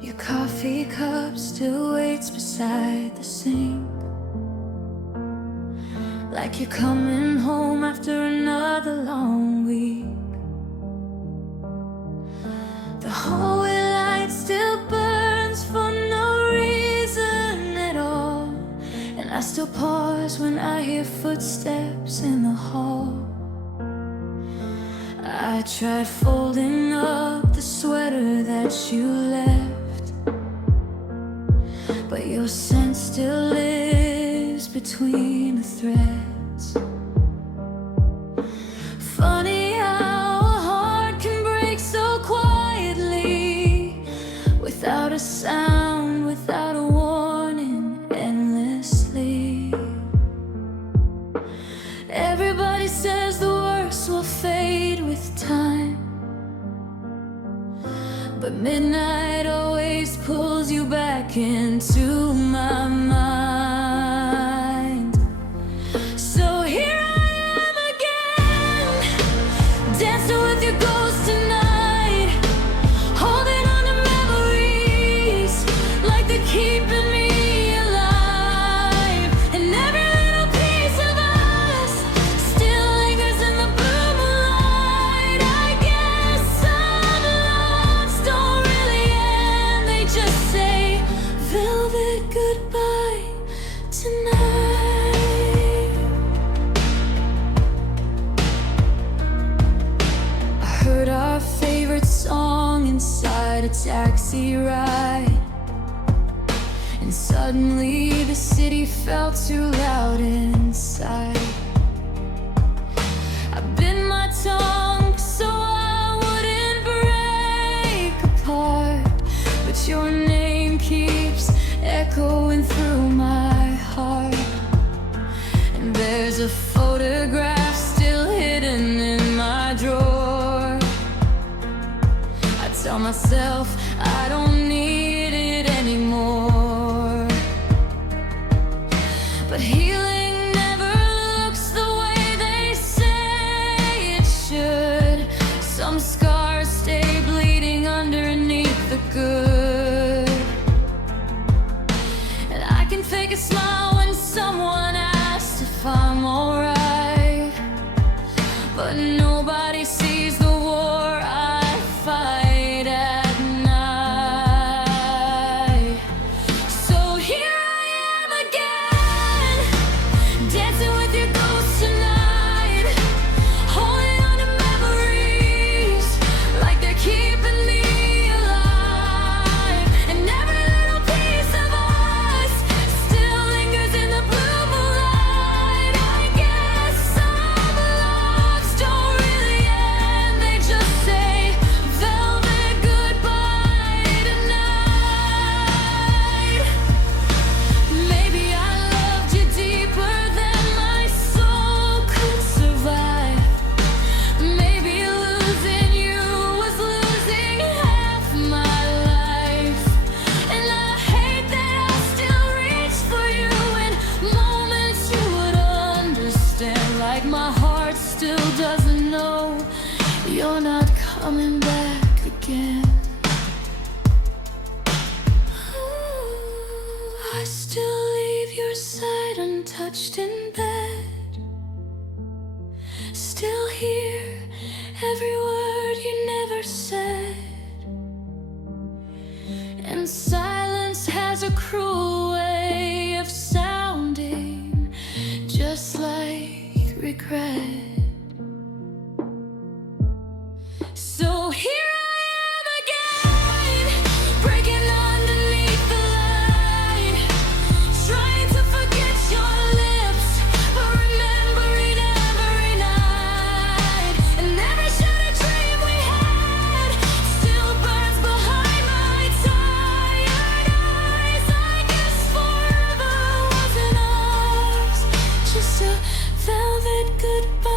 Your coffee cup still waits beside the sink, like you're coming home after another long week. The hallway light still burns for no reason at all, and I still pause when I hear footsteps in the hall. I tried folding up the sweater that you left, but your scent still lives between the threads. Funny how a heart can break so quietly, without a sound, without a warning, endlessly. Everybody says the worst will fade with time, but midnight always pulls you back into my mind. So here I am again, dancing with your ghost tonight, holding on to memories like they're keeping me alive. And every little piece of us still lingers in the blue moonlight. I guess some loves don't really end, they just say velvet goodbye tonight. I heard our favorite song inside a taxi ride, and suddenly the city felt too loud inside. I bit my tongue so I wouldn't break apart, but your name keeps echoing through my heart. And there's a photograph still hidden in my drawer. I tell myself I don't need it anymore, but healing never looks the way they say it should. Some scars stay bleeding underneath the good, and I can fake a smile when someone asks if I'm alright, but nobody sees the war I fight at night. So here I am again, dancing with your ghost tonight, holding on to memories like they're keeping me alive. And every little piece of us still lingers in the blue moonlight. I guess some loves don't really end, they just say velvet goodbye tonight. Maybe I loved you deeper than my soul could survive. Maybe losing you was losing half my life. And I hate that I still reach for you in moments you would understand, like my heart still doesn't know you're not coming back again. I still leave your side untouched in bed, still hear every word you never said. And silence has a cruel way of sounding just like regret. So here I am again, breaking underneath the light, trying to forget your lips, but remembering every night. And every shattered dream we had still burns behind my tired eyes. I guess forever wasn't ours, just a velvet goodbye.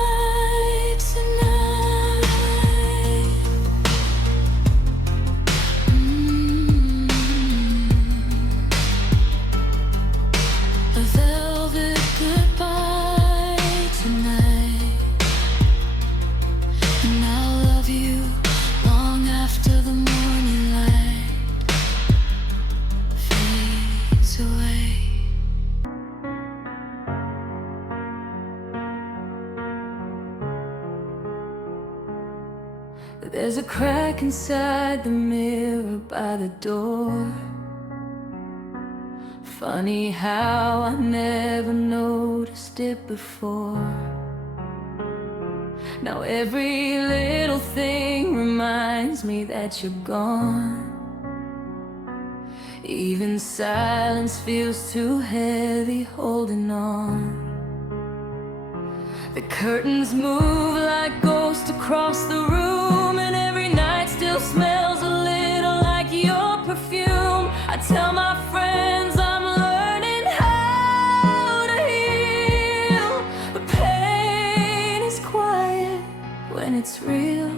There's a crack inside the mirror by the door. Funny how I never noticed it before. Now every little thing reminds me that you're gone. Even silence feels too heavy holding on. The curtains move like ghosts across the room, and every night still smells a little like your perfume. I tell my friends I'm learning how to heal, but pain is quiet when it's real.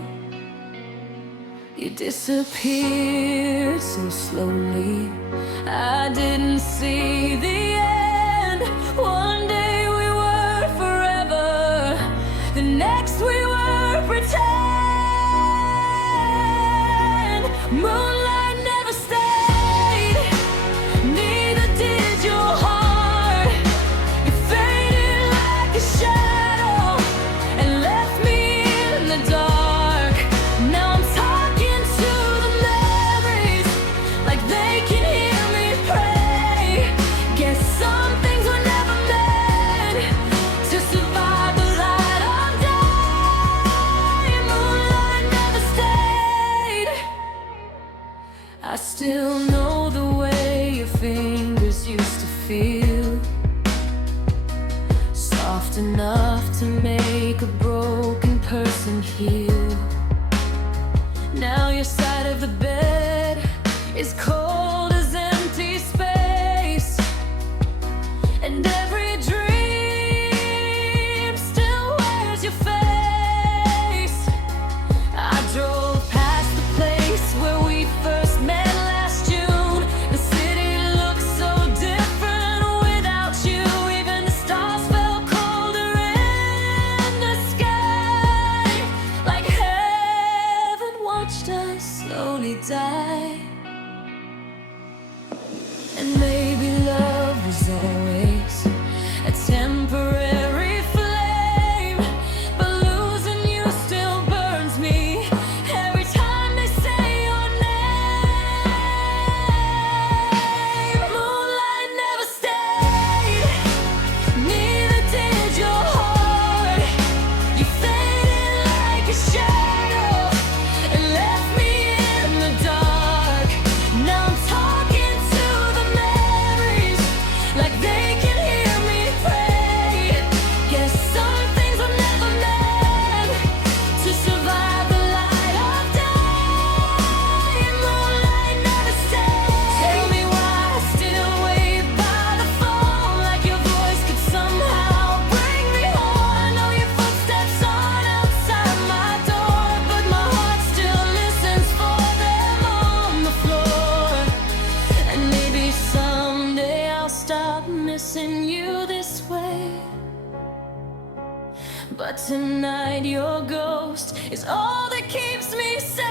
You disappeared so slowly, I didn't see the end. One day we were forever, the next we were pretend. Moonlight never stayed, neither did your heart. You faded like a shadow and left me in the dark. Now I'm talking to the memories like they can hear me pray. Guess some things were never meant to survive the light of day. Moonlight never stayed. I still know the way your fingers used to feel, soft enough to make a broken person heal. Now your side of the bed is cold as empty space, and every dream still wears your face. I drove past the place where we first met last June. The city looks so different without you. Even the stars felt colder in the sky, like heaven watched us slowly die. And maybe love was always a temporary flame, but losing you still burns me every time they say your name. Moonlight never stayed, neither did your heart. You faded like a shadow and left me in the dark. Now I'm talking to the memories like they can hear me pray. Guess some things were never meant to survive the light of day. Moonlight never stayed. Tell me why I still wait by the phone, like your voice could somehow bring me home. I know your footsteps aren't outside my door, but my heart still listens for them on the floor. And maybe someday I'll stop missing you this way, but tonight your ghost is all that keeps me safe.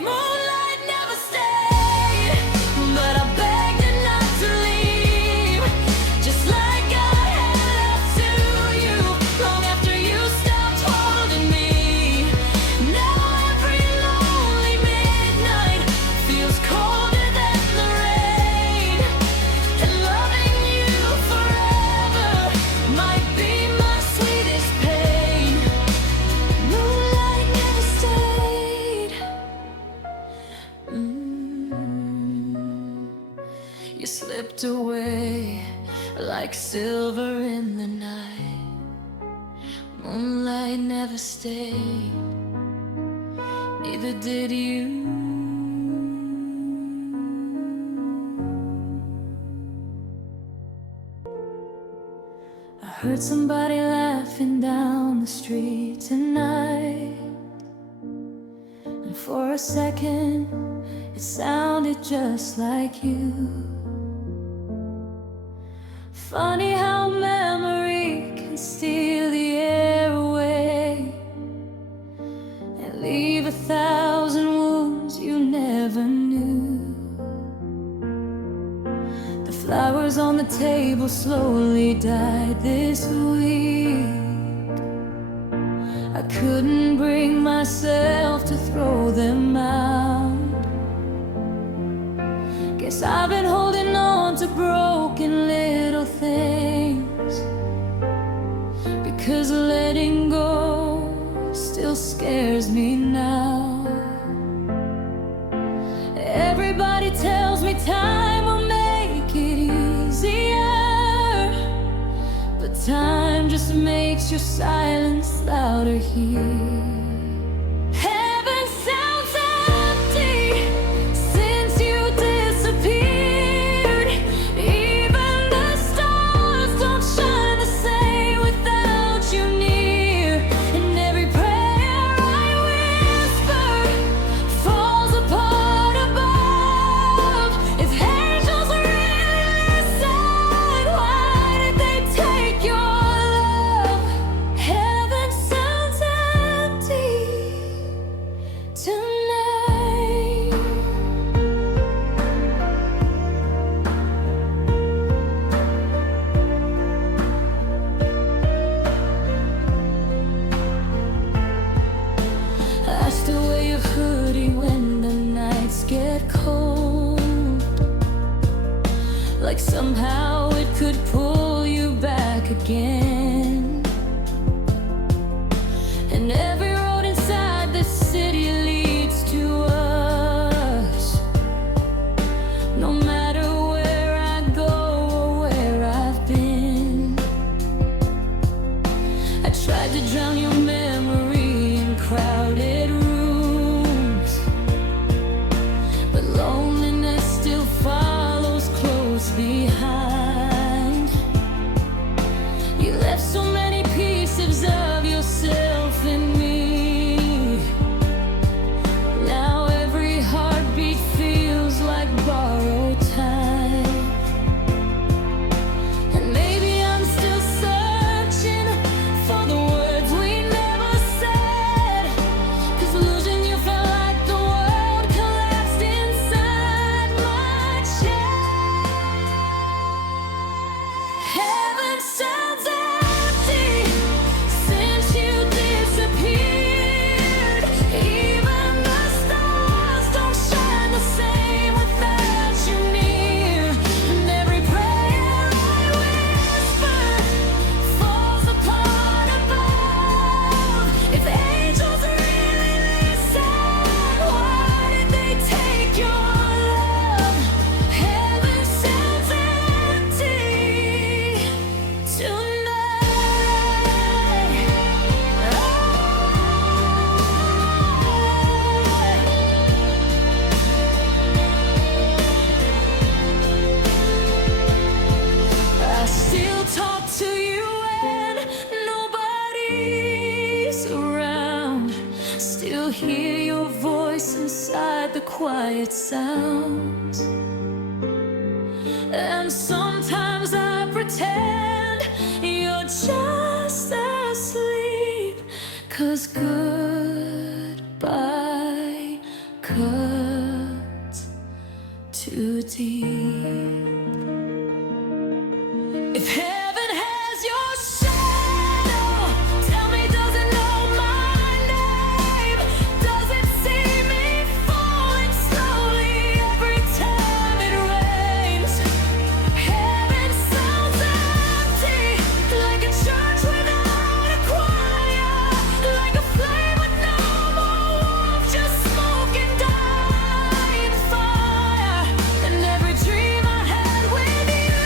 Moonlight never stayed, but I begged it not to leave, just like I had left to you long after you stopped holding me. Now every lonely midnight feels colder than the rain, and loving you forever might be my sweetest pain. Moonlight never stayed. You slipped away like silver in the night. Moonlight never stayed, neither did you. I heard somebody laughing down the street tonight, and for a second it sounded just like you. Funny how memory can steal the air away and leave 1,000 wounds you never knew. The flowers on the table slowly died this week. couldn't bring myself to throw them out. Guess I've been holding on to broken little things, because letting go still scares me now. Everybody tells me time will make it easier, but time just makes your silence louder here. Heaven sounds empty since you disappeared. Even the stars don't shine the same without you near. And every prayer I whisper falls apart above. If angels really listen, why did they take your love? Heaven sounds empty tonight. I still wear your hoodie when the nights get cold, like somehow it could pull you back again. And every road inside the city leads to us, no matter where I go or where I've been. I tried to drown your memory in crowded rooms, but loneliness still follows close behind. You left so many pieces of yourself in me. Now every heartbeat feels like borrowed time. And maybe I'm still searching for the words we never said, 'cause losing you felt like the world collapsed inside my chest. Heaven sounds empty since you disappeared. Even the stars don't shine the same without you near. And every prayer I whisper falls apart above. If angels really listen, why did they take your love? Heaven sounds empty tonight. I still talk to you when nobody's around. Still hear your voice inside the quiet sounds. And sometimes I pretend you're just asleep, 'cause goodbye cuts too deep. If heaven has your shadow, tell me, does it know my name? Does it see me falling slowly every time it rains? Heaven sounds empty, like a church without a choir, like a flame with no more warmth, just smoke and dying fire. And every dream I had with you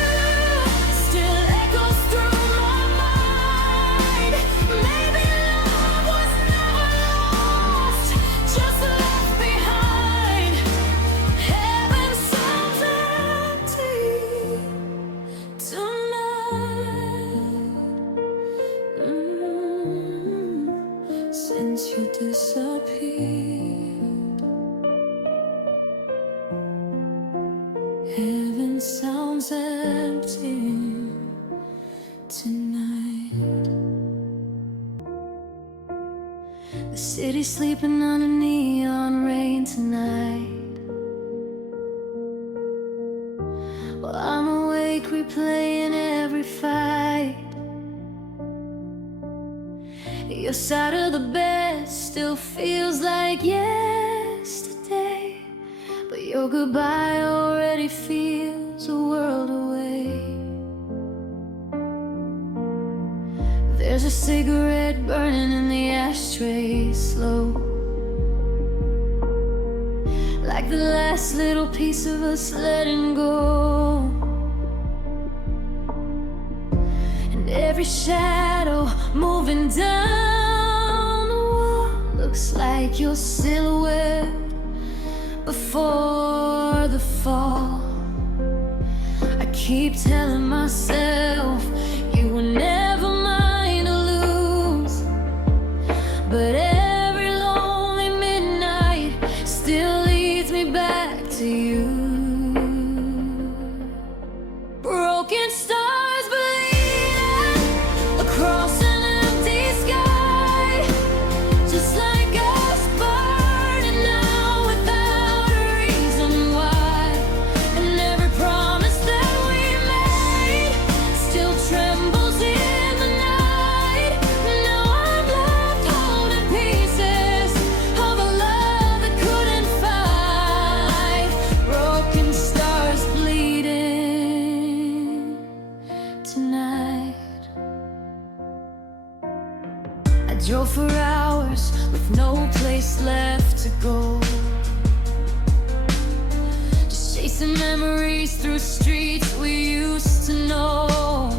still echoes through my mind. Maybe love was never lost, just left behind. Heaven sounds empty tonight. Since you disappeared, heaven sounds empty tonight. The city's sleeping under neon rain tonight. While I'm awake replaying every fight. Your side of the bed still feels like yesterday, but your goodbye already feels a world away. There's a cigarette burning in the ashtray, slow, like the last little piece of us letting go. And every shadow moving down the wall looks like your silhouette before the fall. I keep telling myself you were never mine to lose, but every lonely midnight still leads me back to you. Broken stars bleeding across an empty sky, just like us burning now without a reason why. And every promise that we made still trembles in the night. Now I'm left holding pieces of a love that couldn't fight. Broken stars bleeding tonight. I drove for hours with no place left to go, just chasing memories through streets we used to know.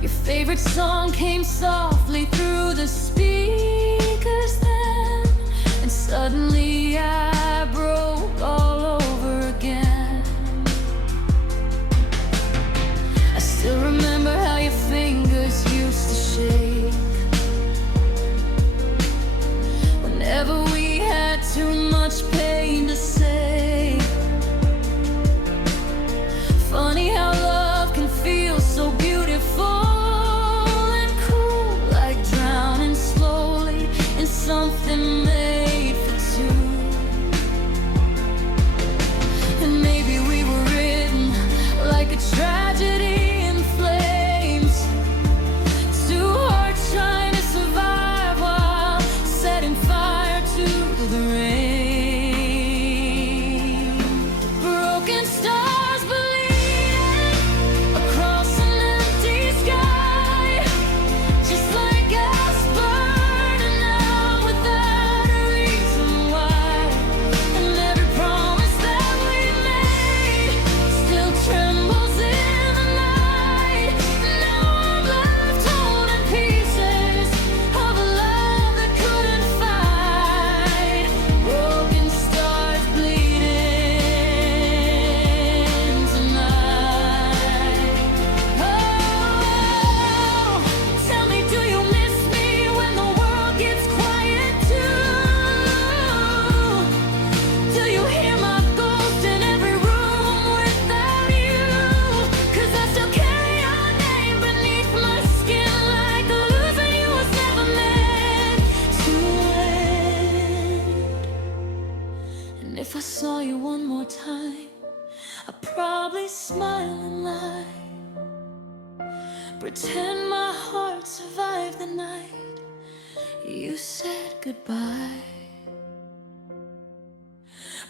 Your favorite song came softly through the speakers then, and suddenly I broke all over again. I still remember how your fingers used to shake whenever we had too much pain to say. Funny how love can feel so beautiful and cool, like drowning slowly in something made for two. And maybe we were written like a tragedy in flames, two hearts trying to survive while setting fire to the rain. Broken stars bleeding across an empty sky, just like us burning now without a reason why. And every promise that we made still trembles in the night. Now I'm left holding pieces of a love that couldn't fight. Broken stars bleeding tonight. Oh, tell me, do you miss me when the world gets quiet too? Do you hear my ghost in every room without you? 'Cause I still carry your name beneath my skin, like losing you was never meant to end. And if I saw you one more time, I'd probably smile and lie, pretend my heart survived the night you said goodbye.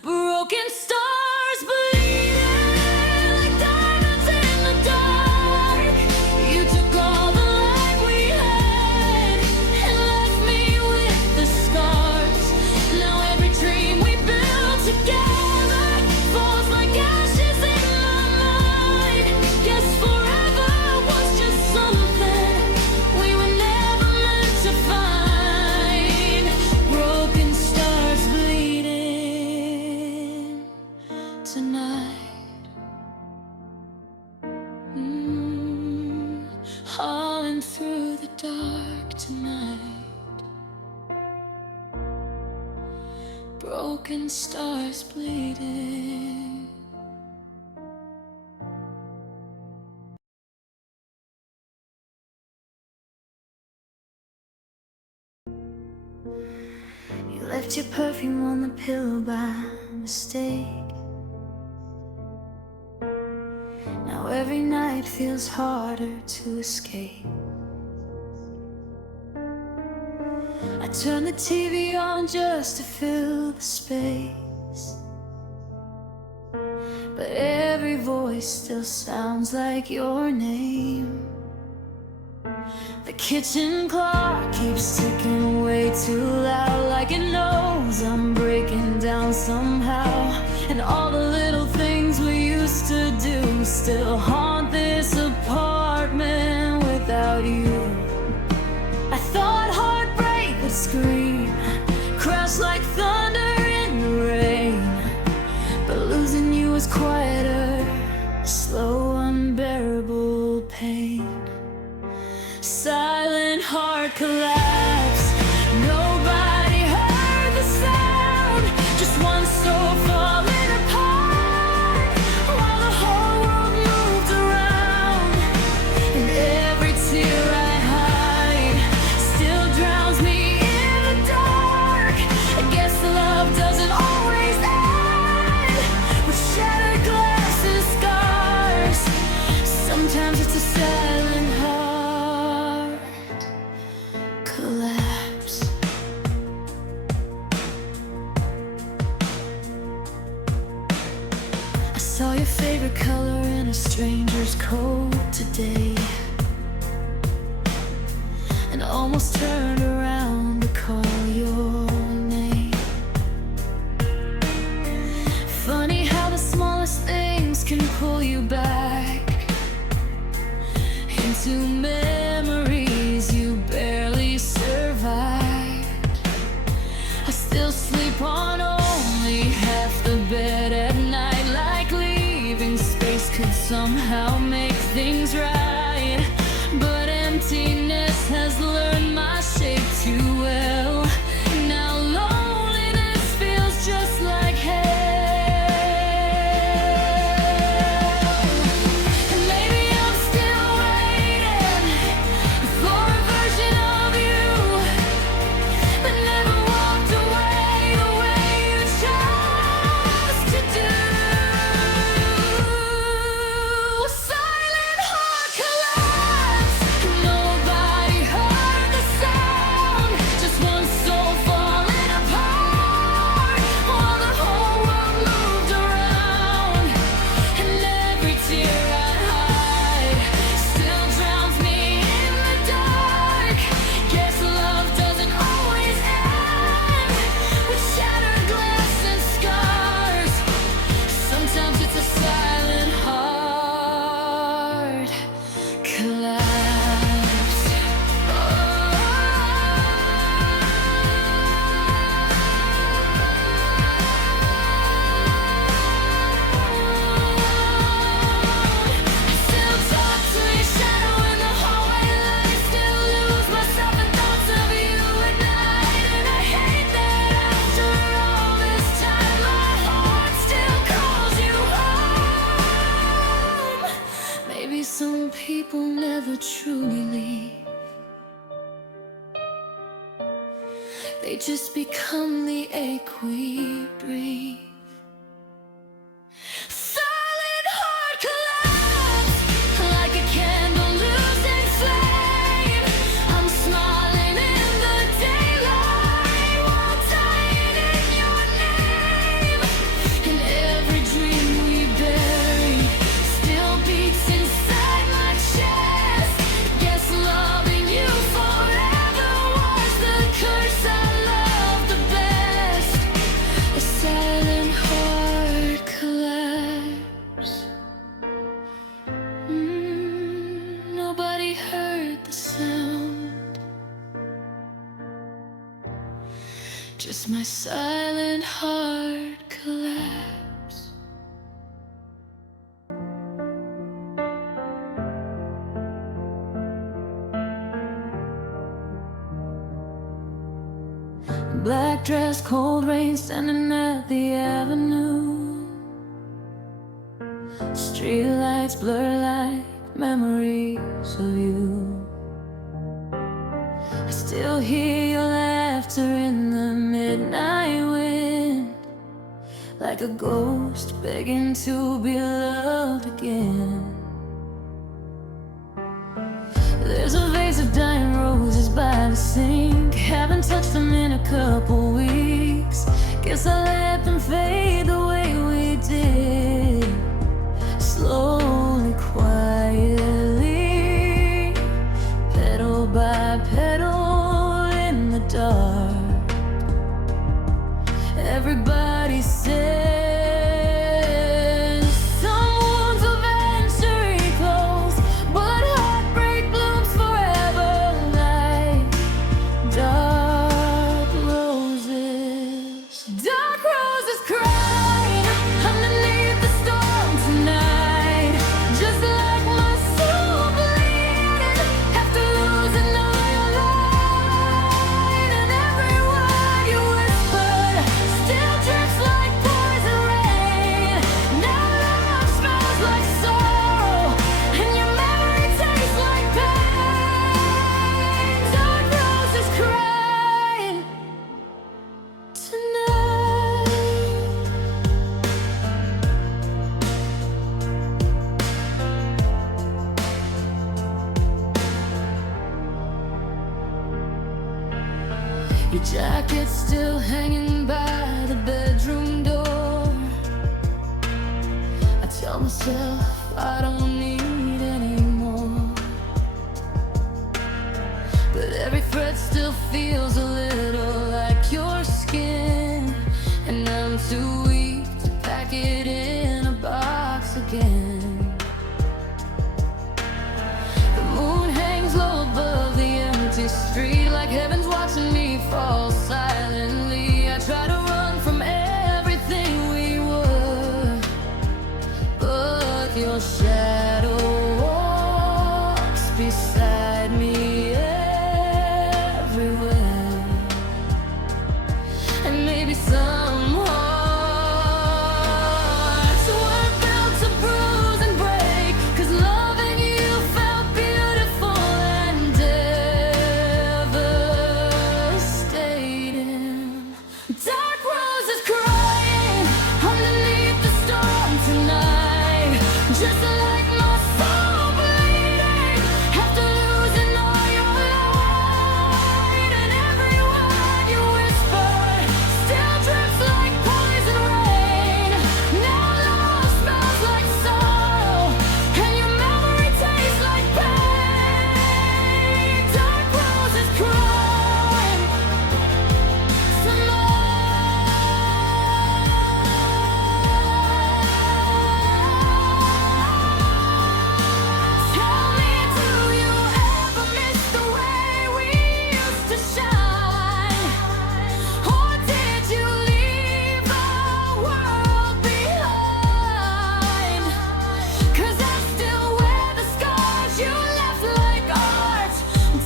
Broken stars bleeding like diamonds in the dark. You took all the light we had and left me with the scars. Now every dream we built together falls like ashes in my mind. Guess forever was just something we were never meant to find. Broken stars bleeding tonight. Hauling through the dark tonight. Broken stars bleeding. You left your perfume on the pillow by mistake. Now every night feels harder to escape. turn the TV on just to fill the space, but every voice still sounds like your name. The kitchen clock keeps ticking way too loud, like it knows I'm breaking down somehow. And all the little things we used to do still haunt this apartment without you. I thought heartbreak would scream, crash like thunder in the rain, but losing you was quieter, slow, unbearable pain. Silent heart collapse. Nobody heard the sound, just one soul falling apart, while the whole world moved around. And every tear I hide still drowns me in the dark. I guess love doesn't always end with shattered glass and scars. Sometimes it's a silent heart collapse. I saw your favorite color in a stranger's coat today, and almost turned around to call your name. Funny how the smallest things can pull you back into memories you barely survived. I still sleep on only half the bed at night, like leaving space could somehow make things right. But emptiness has learned my shape too well. Now loneliness feels just like hell. And maybe I'm still waiting for a version of you that never walked away the way you chose to do. Silent heart collapse. Nobody heard the sound, just one soul falling apart, while the whole world moved around. And every tear I hide still drowns me in the dark. Guess love doesn't always end with shattered glass and scars. Sometimes it's a silent heart collapse. Still talk to your shadow in the hallway light, still lose myself in thoughts of you at night. And I hate that after all this time my heart still calls you home. Maybe some people never truly leave, they just become the ache we breathe. Silent heart collapse, like a candle losing flame. I'm smiling in the daylight while dying in your name. And every dream we buried still beats inside my chest. Guess loving you forever was the curse I love the best. A silent heart collapse. Nobody heard the sound, just my silent heart collapse. Black dress, cold rain, standing at the avenue. Street lights blur like memories of you. I still hear your laughter in the midnight wind, like a ghost begging to be loved again. There's a vase of dying roses by the sink. Haven't touched them couple weeks. Guess I let them fade the way we did. Slowly, quietly, pedal by pedal in the dark. Everybody says someone's eventually close, but heartbreak blooms forever like dark roses. Dark roses crying underneath the storm tonight. Just like my soul bleeding after losing all your light. And every word you whispered still drips like poison rain. Now love smells like sorrow, and your memory tastes like pain. Dark roses crying tonight. Your jacket's still hanging by the bedroom door. I tell myself I don't need any more, but every thread still feels a little like your skin, and I'm too weak to pack it in a box again. The moon hangs low above the empty street, like heaven's watching me fall silently. I try to run from everything we were, but your shadow walks beside me everywhere. And maybe some hearts were built to bruise and break, 'cause loving you felt beautiful and devastating. Dark roses crying underneath the storm tonight. Just like my soul bleeding after losing all your light. And every word you whispered still drips like poison rain. Now love smells like sorrow, and your memory tastes like pain. Dark roses crying tonight. Tell me, do you ever miss the way we used to shine? Or did you leave our world behind? 'Cause I still wear the scars you left like art,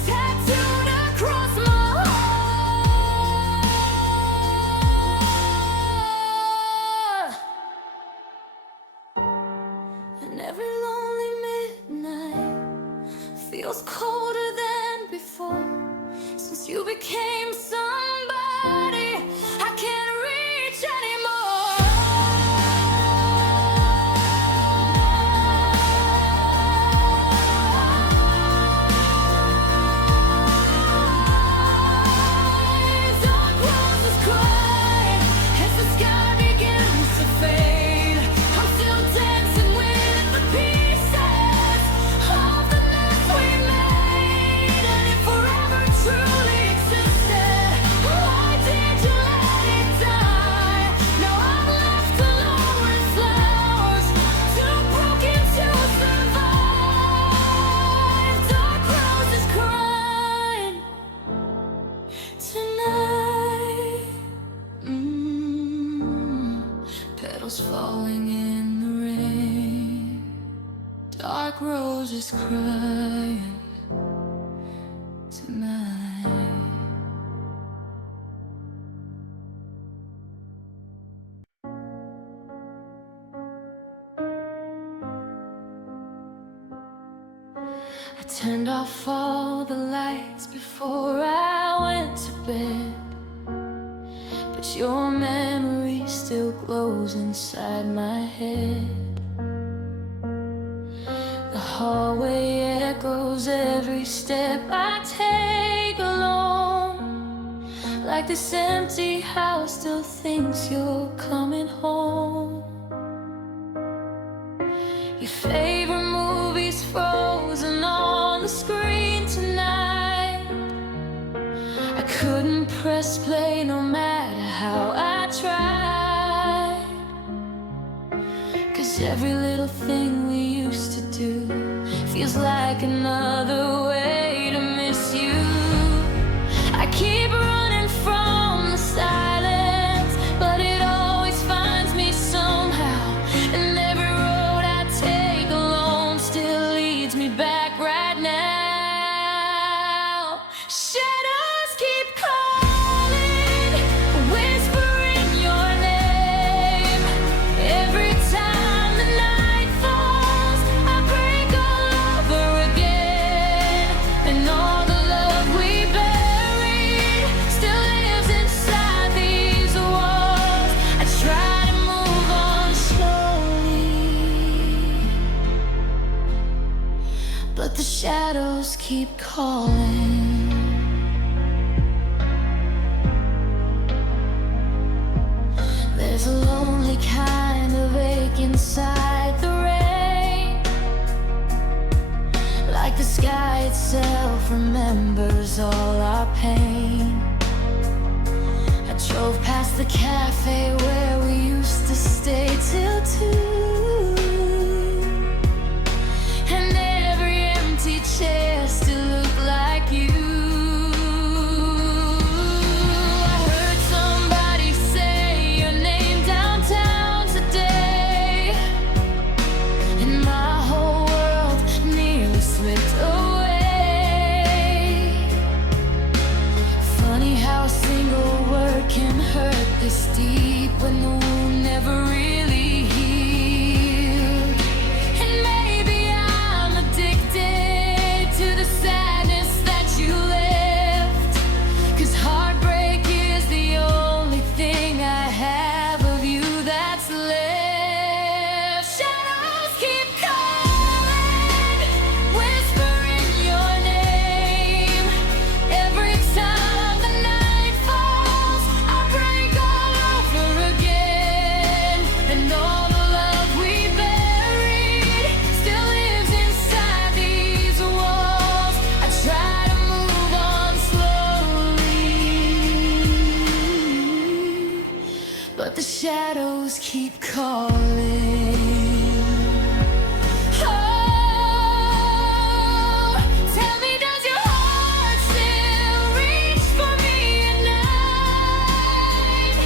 tattooed across my heart. And every lonely midnight feels colder than before. Since you became somebody I can't reach anymore. Dark roses crying as the sky begins to fade. I'm still dancing with the pieces of the mess we made. And if forever truly existed, why did you let it die? Now I'm left alone with flowers, too broken to survive. Dark roses crying tonight. Petals falling in the rain. Dark roses crying tonight. I turned off all the lights before I went to bed, but your memory still glows inside my head. The hallway echoes every step I take alone, Like this empty house still thinks you're coming home. Your favorite movie's frozen on the screen tonight. I couldn't press play no matter how I tried. 'Cause every little thing we used to do feels like another way to miss you. I keep running from the silence, but it always finds me somehow. And every road I take alone still leads me back right now. Shadows keep calling, whispering your name. Every time the night falls, I break all over again. And all the love we buried still lives inside these walls. I try to move on slowly, but the shadows keep calling. There's a lonely kind of ache inside the rain, like the sky itself remembers all our pain. I drove past the cafe where we used to stay till 2, and every empty chair still looked like you. I heard somebody say your name downtown today, and my whole world nearly slipped away. Funny how a single word can hurt this deep when the wound never really healed. And maybe I'm addicted to the sadness that you left, 'cause heartbreak is the only thing I have of you that's left. Shadows keep calling, whispering your name. Every time the night falls, I break all over again. And all the love we buried still lives inside these walls. I try to move on slowly, but the shadows keep calling. Oh, tell me, does your heart still reach for me at night?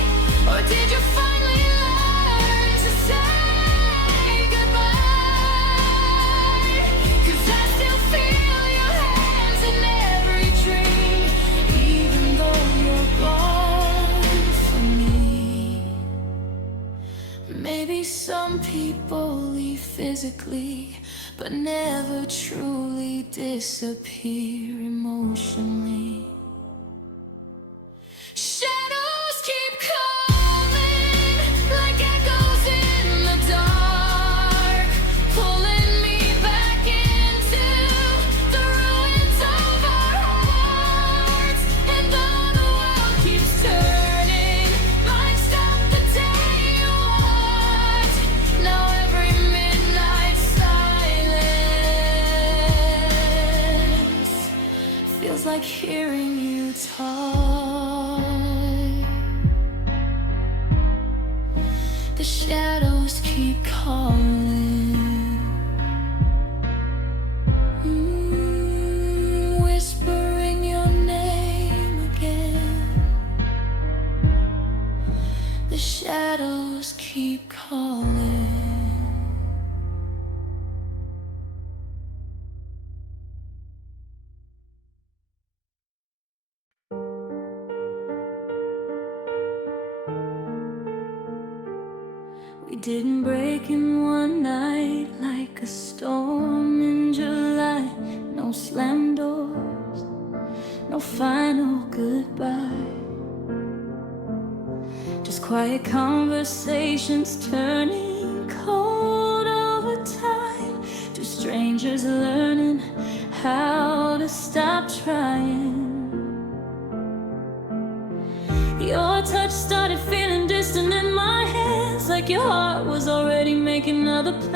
Or did you finally learn to say goodbye? 'Cause I still feel your hands in every dream, even though you're gone from me. Maybe some people leave physically, but never truly disappear emotionally. Shadows keep calling, like echoes in the dark, pulling me back into the ruins of our hearts. And though the world keeps turning, might stop the day you want. Now every midnight silence feels like hearing you talk. The shadows keep calling, whispering your name again. The shadows keep calling. We didn't break in one night like a storm in July. No slam doors, no final goodbye. Just quiet conversations turning cold over time. Two strangers learning how to stop trying.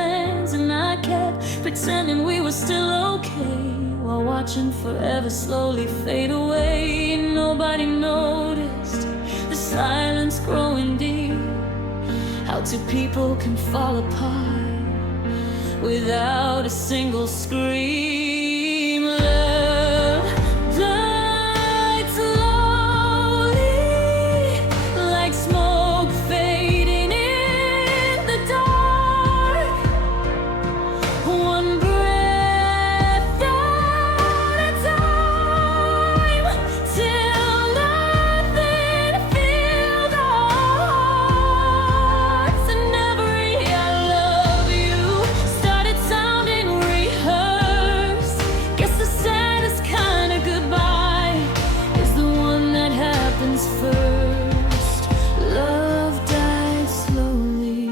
plans, and I kept pretending we were still okay, while watching forever slowly fade away. Nobody noticed the silence growing deep. How two people can fall apart without a single scream. Love died slowly, like smoke fading in the dark. One breath at a time, till nothing filled our hearts. And every I love you started sounding rehearsed. Guess the saddest kind of goodbye is the one that happens first. Love died slowly.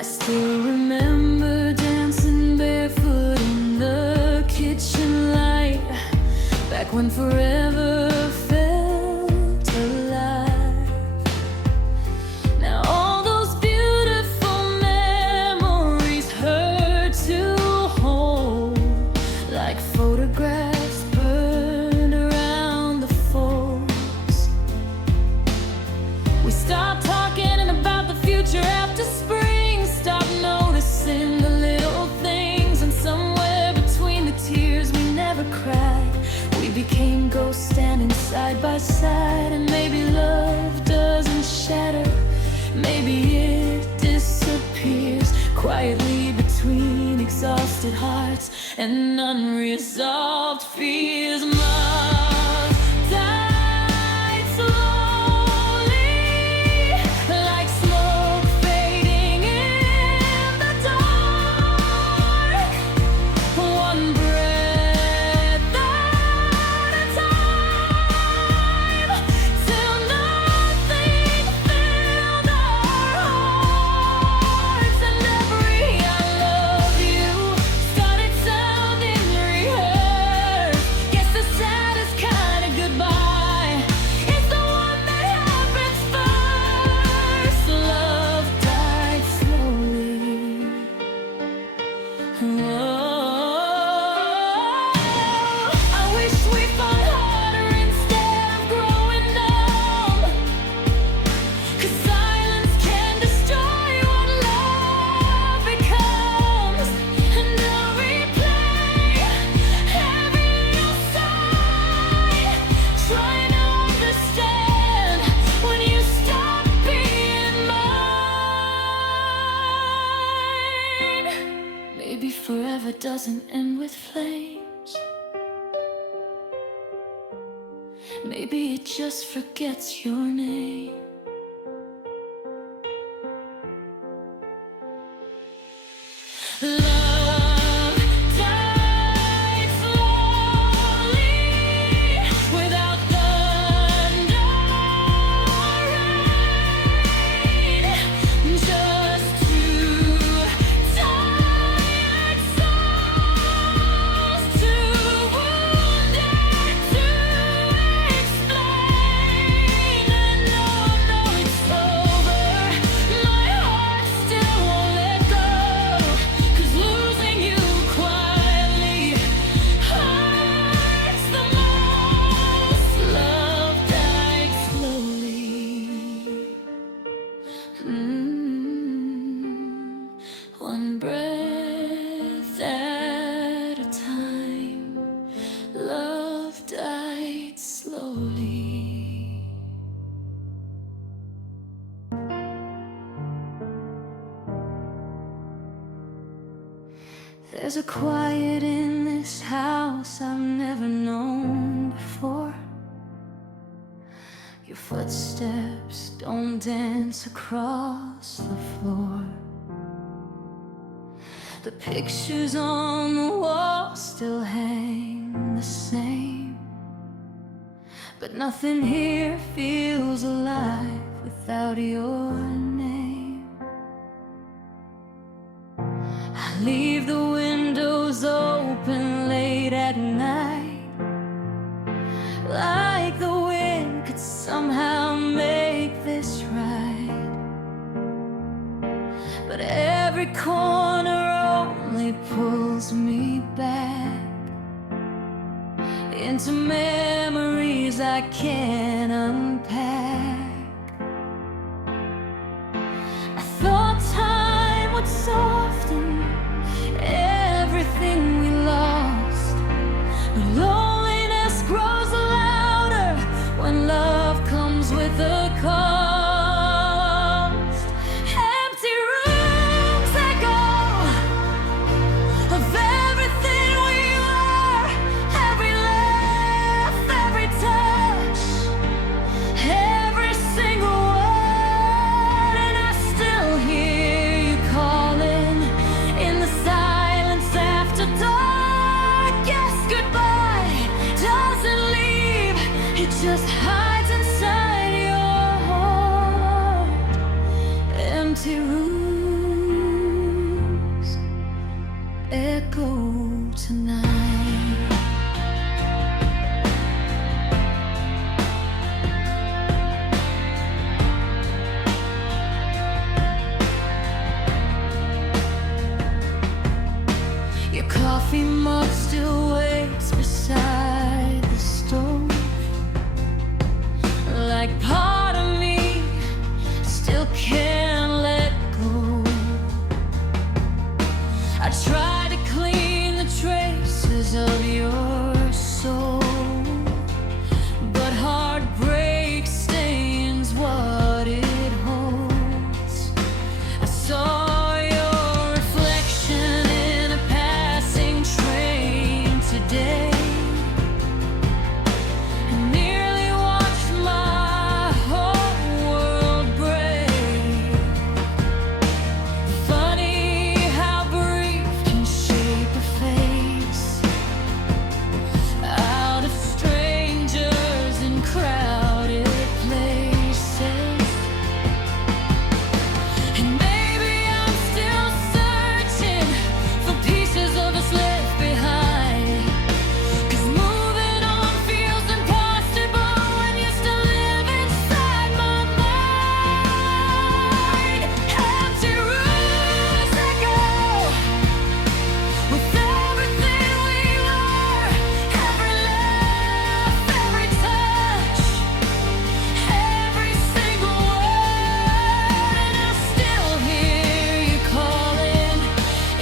I still remember dancing barefoot in the kitchen light, back when forever felt alive. Now all those beautiful memories hurt to hold, like photographs burned around the folds. We stopped talking about the future after spring, stopped noticing the little things, and somewhere between the tears we never cried, we became ghosts standing side by side. And maybe love doesn't shatter, maybe it disappears quietly between exhausted hearts and unresolved fears. Love died slowly, like smoke fading in the dark. One breath at a time, till nothing filled our hearts. And every I love you started sounding rehearsed. Guess the saddest kind of goodbye is the one that happens first. Love died slowly. I wish we fought harder instead of growing numb, 'cause silence can destroy what love becomes. And I'll replay every sigh, trying to understand when you stop being mine. Maybe forever doesn't end with flames. Maybe it just forgets your name. Love died slowly, without thunder or rain. Just two tired souls, too wounded to explain. And no, it's over. My heart still won't let go, 'cause losing you quietly hurts the most. Love died slowly. One breath at a time. Love died slowly. There's a quiet in this house I've never known before. Your footsteps don't dance across the floor. The pictures on the wall still hang the same, but nothing here feels alive without your name. I leave the windows open late at night, like the wind could somehow make this right. corner only pulls me back into memories I can't unpack. I thought time would soften everything we lost, but loneliness grows louder when love comes with a cost. Empty rooms echo of everything we were, every laugh, every touch, every single word, and I still hear you calling in the silence after dark. Yes, goodbye doesn't leave, it just hides inside your heart. Empty rooms echo tonight. Your coffee mug still waits beside the stove, like part of me still can't let go. I try to clean the traces of your soul, but heartbreak stains what it holds. I saw your reflection in a passing train today, and nearly watched my whole world break. Funny how brief can shape a face out of strangers in crowded places. And maybe I'm still searching for pieces of us left behind, 'cause moving on feels impossible when you still live inside my mind. Empty rooms echo with everything we were, every laugh, every touch, every single word, and I still hear you calling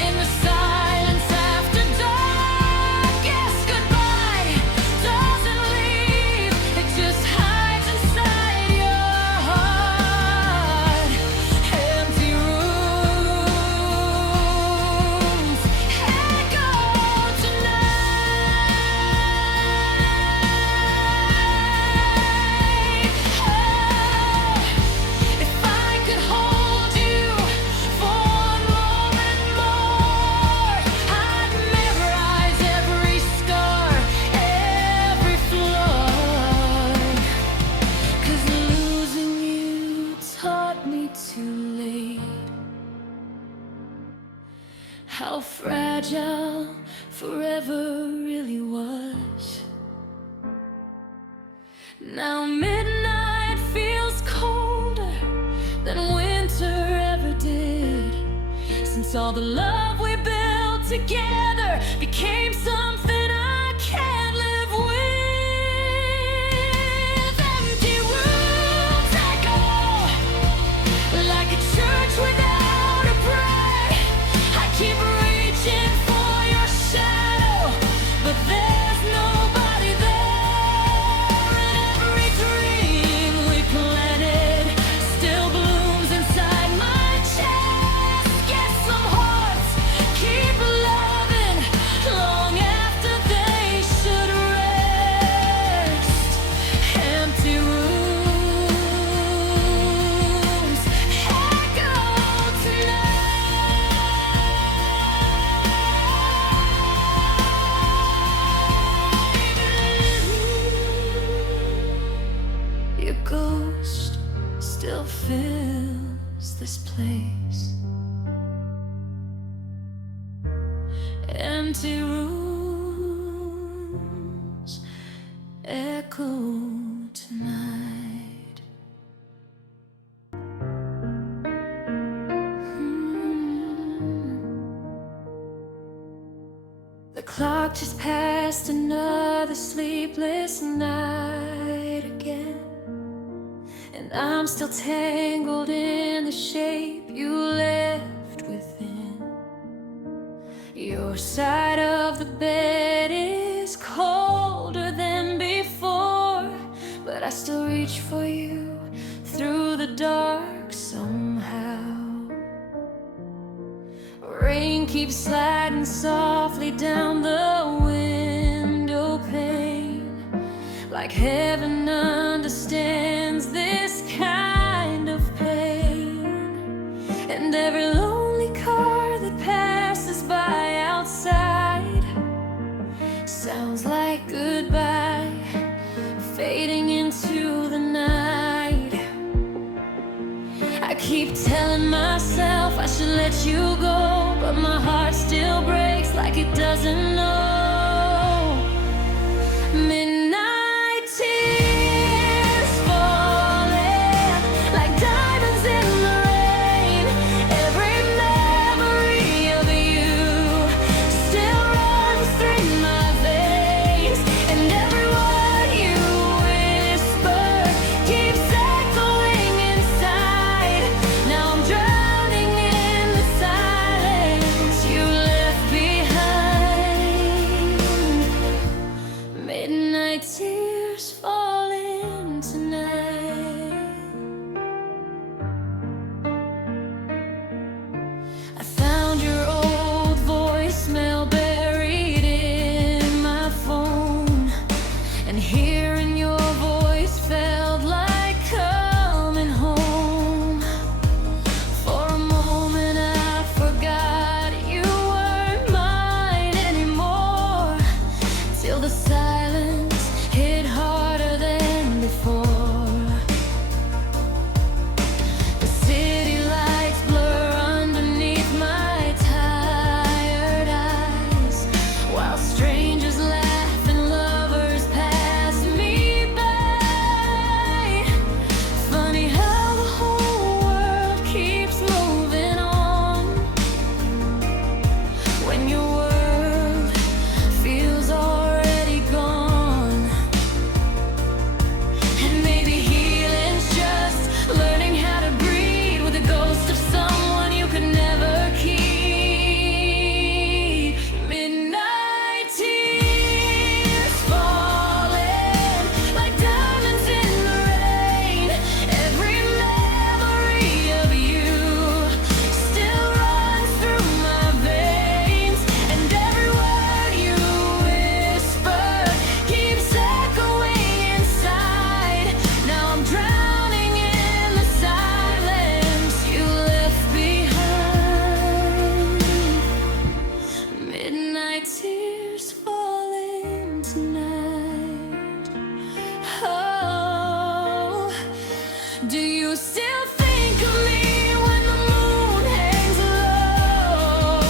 in the silence after dark. Yes, goodbye doesn't leave, it just hides inside your heart. Empty rooms echo tonight. If I could hold you for one moment more, I'd memorize every scar, every flaw, 'cause losing you taught me too late how fragile forever really was. Now midnight feels colder than winter ever did, since all the love we built together became something I can't live with. Empty rooms echo like a church without a pray. I keep reaching for your shadow, but there's nobody there. And every dream we planted still blooms inside my chest. Guess some hearts keep loving long after they should rest. Empty rooms echo tonight. Your ghost still fills this place. Empty rooms echo tonight. The clock just passed another sleepless night again, and I'm still tangled in the shape you left within. Your side of the bed is colder than before, but I still reach for you through the dark somehow. Rain keeps sliding softly down the window pane, like heaven understands this kind of pain. And every lonely car that passes by outside sounds like goodbye, fading into the night. I keep telling myself I should let you go, but my heart still breaks like it doesn't know. Midnight tears falling like diamonds in the rain. Every memory of you still runs through my veins, and every word you whisper keeps echoing inside. Now I'm drowning in the silence you left behind. Midnight tears falling tonight. I found your old voicemail buried in my phone, and hearing your voice felt like coming home. For a moment I forgot you weren't mine anymore, till the silence hit harder than before. The city lights blur underneath my tired eyes, while strangers laugh and lovers pass me by. Funny how the whole world keeps moving on when your world feels already gone. And maybe healing's just learning how to breathe with the ghost of someone you could never keep. Midnight tears falling like diamonds in the rain. Every memory of you still runs through my veins, and every word you whisper keeps echoing inside. Now I'm drowning in the silence you left behind. Midnight tears falling tonight. Oh, do you still think of me when the moon hangs low?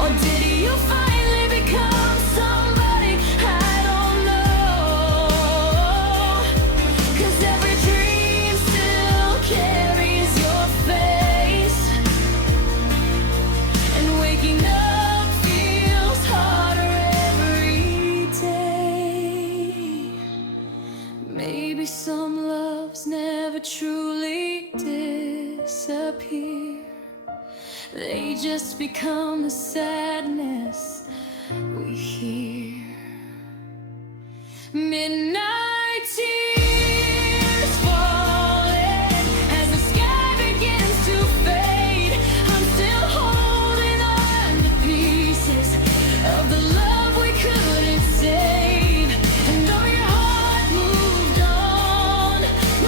Or did you finally become somebody I don't know? 'Cause every dream still carries your face, and waking up feels harder every day. Maybe some loves never truly disappear. They just become the sadness we hear. Midnight tears falling as the sky begins to fade. I'm still holding on to pieces of the love we couldn't save. And though your heart moved on,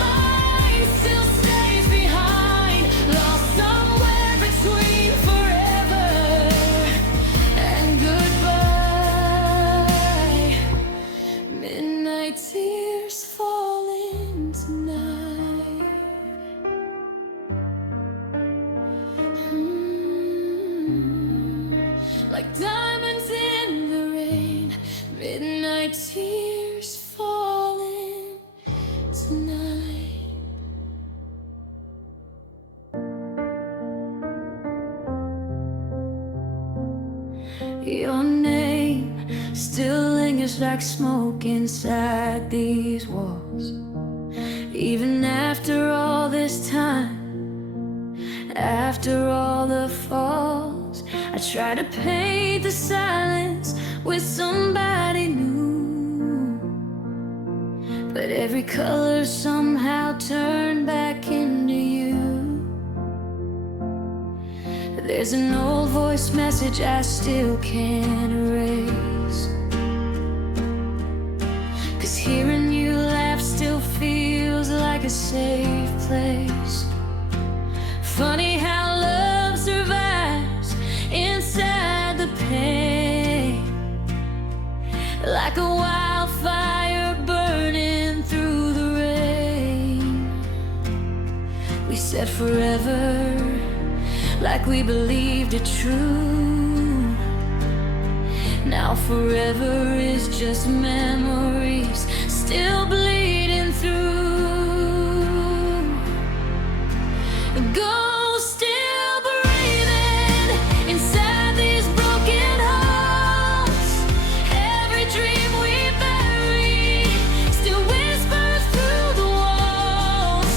mine still stays behind, lost somewhere between forever and goodbye. Midnight tears falling tonight. Like diamonds in the rain. Midnight tears falling tonight. Your name still lingers like smoke inside these walls. Even after all this time, after all the falls, I try to paint the silence with somebody new, but every color somehow turned back into you. There's an old voice message I still can't erase, 'cause hearing you laugh still feels like a safe place. Funny how love survives inside the pain, like a wildfire burning through the rain. We said forever, like we believed it true. Now forever is just memories still bleeding through. Ghosts still breathing inside these broken homes. Every dream we bury still whispers through the walls.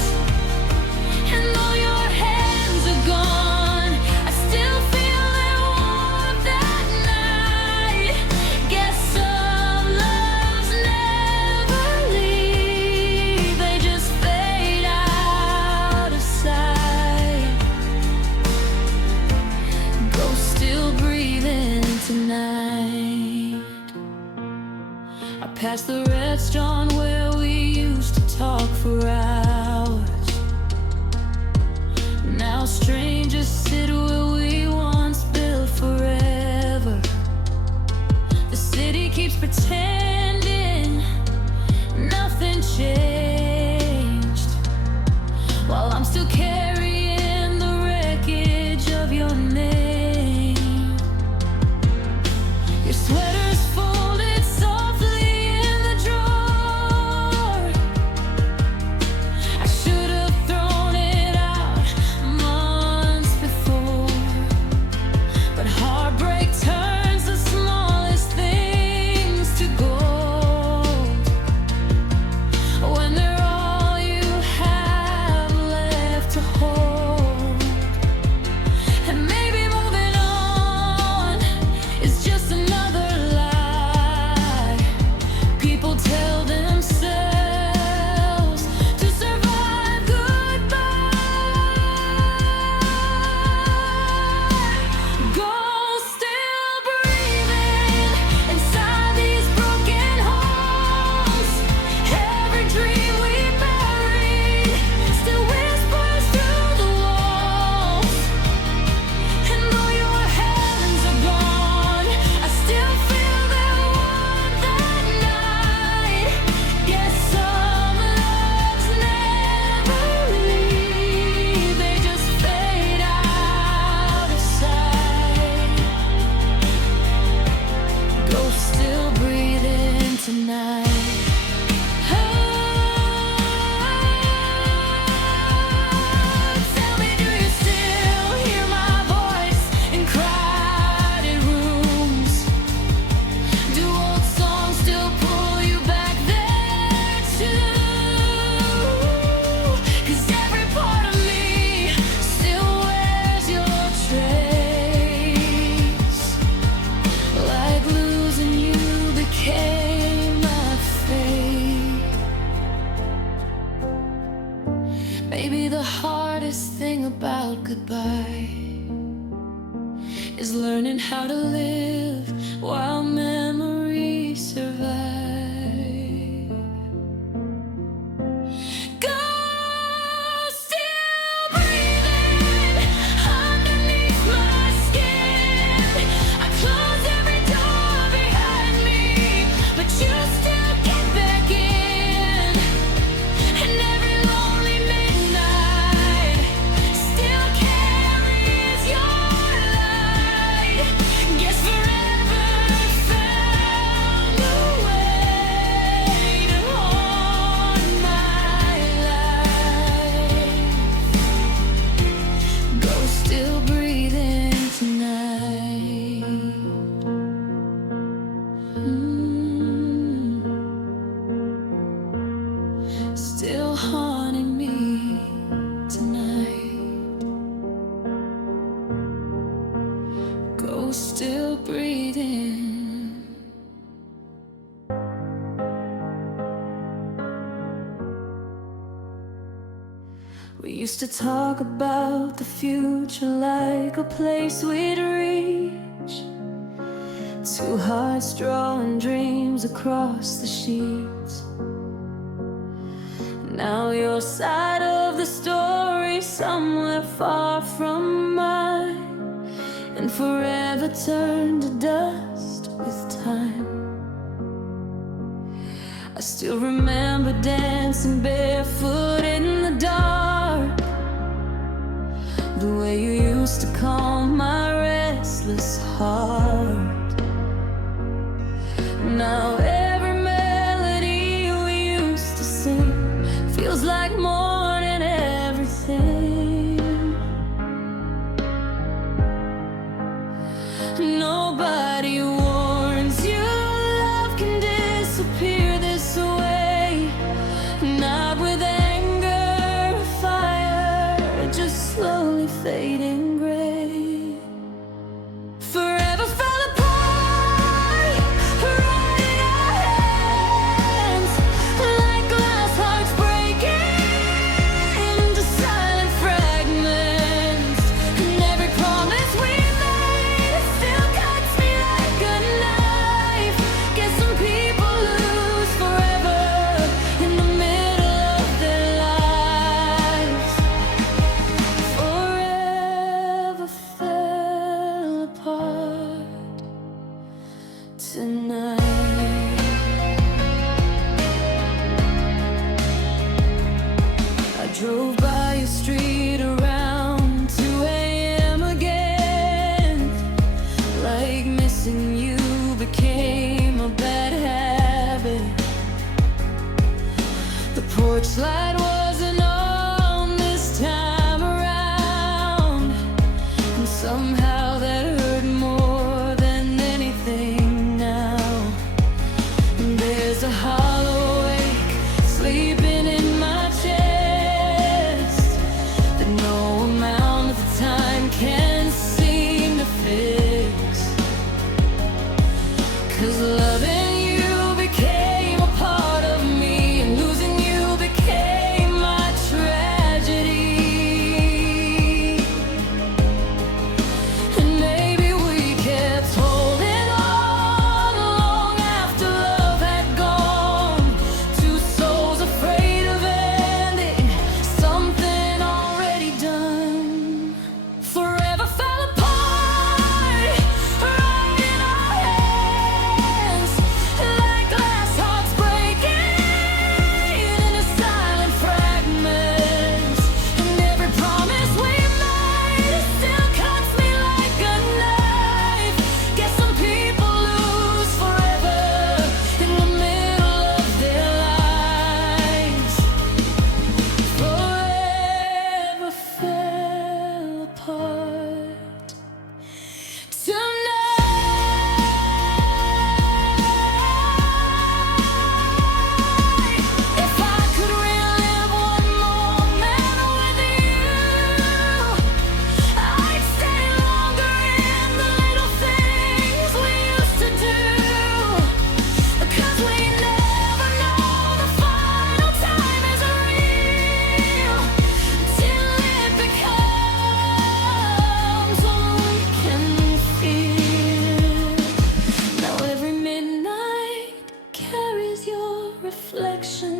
And though your hands are gone, I still feel their warmth at night. Guess some loves never leave, they just fade out of sight. Ghosts still breathing tonight. I passed the restaurant where we used to talk for hours. Now strangers sit where we once built forever. The city keeps pretending nothing changed, while I'm still carrying the wreckage of your name. Your sweater's folded softly in the drawer. I should have thrown it out months before, but heartbreak turns the smallest things to gold when they're all you have left to hold. And maybe moving on is just another lie people tell themselves to survive goodbye. Ghosts still breathing inside these broken homes. Every dream we buried still whispers through the walls. And though your hands are gone, I still feel their warmth at night. Guess some loves never leave, they just fade out of sight. Ghosts still breathing tonight. Tell me, do you still hear my voice in crowded rooms? Do old songs still pull you back there too? 'Cause every part of me still wears your trace. Like losing you became my fate. Maybe the hardest thing about goodbye is learning how to live while memories survive. Ghosts still breathing underneath my skin. I close every door behind me, but you still get back in. And every lonely midnight still carries your light. Guess forever found a way. still breathing. We used to talk about the future like a place we'd reach. Two hearts drawing dreams across the sheets. Now your side of the story somewhere far from mine, and forever turned to dust with time. I still remember dancing barefoot in the dark, the way you used to calm my restless heart. Now every melody we used to sing feels like more than everything. Nobody warns you love can disappear this way. Not with anger or fire, just slowly fading gray. Forever fell apart, right in our hands, like glass hearts breaking into silent fragments. And every promise we made still cuts me like a knife. Guess some people lose forever in the middle of their lives. Forever fell apart tonight. I drove by your street around 2 a.m. again, like missing you became a bad habit. The porch light wasn't on this time around, and somehow that hurt more than anything now. There's a hollow ache sleeping in my chest that no amount of time can seem to fix. 'Cause loving you became a part of me, and losing you became my tragedy. And maybe we kept holding on long after love had gone. Two souls afraid of ending something already done. Forever fell apart, right in our hands, like glass hearts breaking into silent fragments. And every promise we made still cuts me like a knife. Guess some people lose forever in the middle of their lives. Forever fell apart tonight. If I could relive one moment with you, I'd stay longer in the little things we used to do. 'Cause we never know the final time is real till it becomes all we can feel. Now every midnight carries your reflection,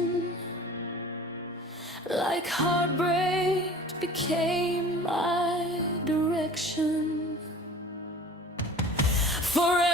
like heartbreak became my direction. Forever